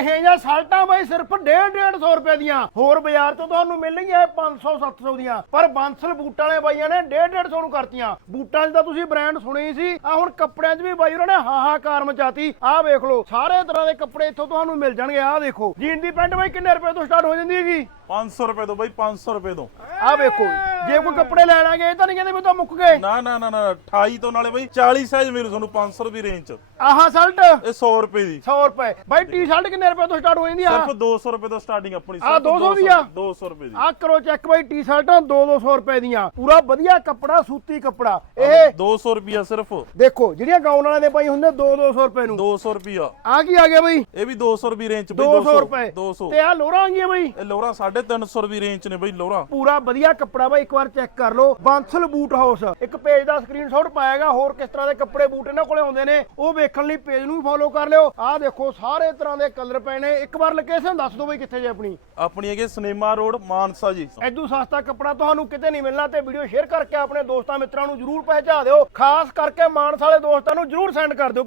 ਇਹ ਜਿਹੀਆਂ ਸਾਲਟਾਂ ਬਾਈ ਸਿਰਫ 1.5 150 ਰੁਪਏ ਦੀਆਂ। ਹੋਰ ਬਾਜ਼ਾਰ ਤੋਂ ਤੁਹਾਨੂੰ ਮਿਲਣਗੀਆਂ 500 700 ਦੀਆਂ। ਪਰ ਬਾਂਸਲ ਬੂਟਾਂ ਵਾਲੇ ਬਾਈਆਂ ਨੇ 1.5 150 ਨੂੰ ਕਰਤੀਆਂ। ਬੂਟਾਂ 'ਚ ਤਾਂ ਤੁਸੀਂ ਬ੍ਰਾਂਡ ਸੁਣੇ ਹੀ ਸੀ। ਆ ਹੁਣ ਕੱਪੜਿਆਂ 'ਚ ਵੀ ਬਾਈ ਉਹਨਾਂ ਨੇ ਹਾਹਾਕਾਰ ਮਚਾਤੀ। ਆਹ ਵੇਖ ਲਓ ਸਾਰੇ ਤਰ੍ਹਾਂ ਦੇ ਕੱਪੜੇ ਇੱਥੋਂ ਤੁਹਾਨੂੰ ਮਿਲ ਜਾਣਗੇ। ਆਹ ਦੇਖੋ ਜੀਨ ਦੀ ਪੈਂਟ ਬਾਈ ਕਿੰਨੇ ਰੁਪਏ ਤੋਂ ਸਟਾਰਟ ਹੋ ਜਾਂਦੀ ਹੈਗੀ? 500 ਰੁਪਏ ਤੋਂ ਬਾਈ 500 ਰੁਪਏ ਤੋਂ। ਆਹ ਵੇਖੋ। ਜੇ ਕੋਈ ਕੱਪੜੇ ਲੈ ਲਾਂਗੇ ਇਹ ਤਾਂ ਨਹੀਂ ਕਹਿੰਦੇ ਵੀ ਉਹ ਤਾਂ ਮੁੱਕ ਗਏ। ਨਾ ਨਾ ਨਾ ਨਾ 28 ਤੋਂ ਨਾਲੇ ਬਾਈ 40 ਸਾਈਜ਼ ਮਿਲੂ ਤੁਹਾਨੂੰ 500 ਰੁਪਏ ਰੇਂਜ ਚ। ਆਹ ਸ਼ਰਟ ਇਹ 100 ਰੁਪਏ ਦੀ। 100 ਰੁਪਏ। ਬਾਈ ਟੀ-ਸ਼ਰਟ ਕਿੰਨੇ ਰੁਪਏ ਤੋਂ ਸਟਾਰਟ ਹੋ ਜਾਂਦੀ ਆ? ਸਿਰਫ 200 ਰੁਪਏ ਤੋਂ ਸਟਾਰਟਿੰਗ ਆਪਣੀ ਆਹ ਸਿਰਫ 200 ਦੀ ਆ? 200 ਰੁਪਏ ਦੀ। ਆਹ ਕਰੋ ਚੈੱਕ ਬਾਈ ਟੀ-ਸ਼ਰਟਾਂ 2-200 ਰੁਪਏ ਦੀਆਂ। ਪੂਰਾ ਵਧੀਆ ਕੱਪੜਾ ਸੂਤੀ ਕੱਪੜਾ। ਇਹ 200 ਰੁਪਿਆ ਸਿਰਫ। ਦੇਖੋ ਜਿਹੜੀਆਂ ਗਾਉਣ ਵਾਲਿਆਂ ਦੇ ਬਾਈ ਹੁੰਦੇ 2-200 ਰੁਪਏ ਨੂੰ। 200 ਰੁਪਿਆ ਆ ਕੀ ਆ ਗਿਆ ਬਾਈ? ਇਹ ਵੀ 200 ਰੁਪਏ ਰੇਂਜ ਚ ਬਈ 200 ਰੁਪਏ। 200 ਤੇ ਆ ਲੋਰਾਂ ਆ ਗਈਆਂ ਬਾਈ। ਇਹ ਲੋਰਾ 350 ਰੁਪਏ ਰੇਂਜ ਚ ਨੇ ਬਈ ਲੋਰਾ ਪੂਰਾ ਵਧੀਆ ਕੱਪੜਾ ਬਾਈ ਇੱਕ ਵਾਰ ਚੈੱਕ ਕਰ ਲਓ। ਬਾਂਸਲ ਬੂਟ ਹਾਊਸ ਇੱਕ ਪੇਜ ਦਾ ਸਕਰੀਨਸ਼ਾਟ ਪਾਏਗਾ ਹੋਰ ਕਿਸ ਤਰ੍ਹਾਂ ਦੇ ਕੱਪੜੇ ਬੂਟ ਇਹਨਾਂ ਕੋਲੇ ਆਉਂਦੇ ਨੇ ਉਹ ਵੇਖਣ ਲਈ ਪੇਜ ਨੂੰ ਫੋਲੋ ਕਰ ਲਿਓ। ਆਹ ਦੇਖੋ ਸਾਰੇ ਤਰ੍ਹਾਂ ਦੇ ਕਲਰ ਪਏ ਨੇ। ਇੱਕ ਵਾਰ ਲੋਕੇਸ਼ਨ ਦੱਸ ਦਿਓ ਬਾਈ ਕਿੱਥੇ ਜੇ ਆਪਣੀ। ਆਪਣੀ ਹੈਗੇ ਸਿਨੇਮਾ ਰੋਡ ਮਾਨਸਾ ਜੀ। ਐਦੂ ਸਸਤਾ ਕੱਪੜਾ ਤੁਹਾਨੂੰ ਕਿਤੇ ਨਹੀਂ ਮਿਲਣਾ ਤੇ ਵੀਡੀਓ ਸ਼ੇਅਰ ਕਰਕੇ ਆਪਣੇ ਦੋਸਤਾਂ ਮਿੱਤਰਾਂ ਨੂੰ ਜਰੂਰ ਪਹੁੰਚਾ ਦਿਓ। ਖਾਸ ਕਰਕੇ ਮਾਨਸ ਵਾਲੇ ਦੋਸਤਾਂ ਨੂੰ ਜਰੂਰ ਸੈਂਡ ਕਰ ਦਿਓ।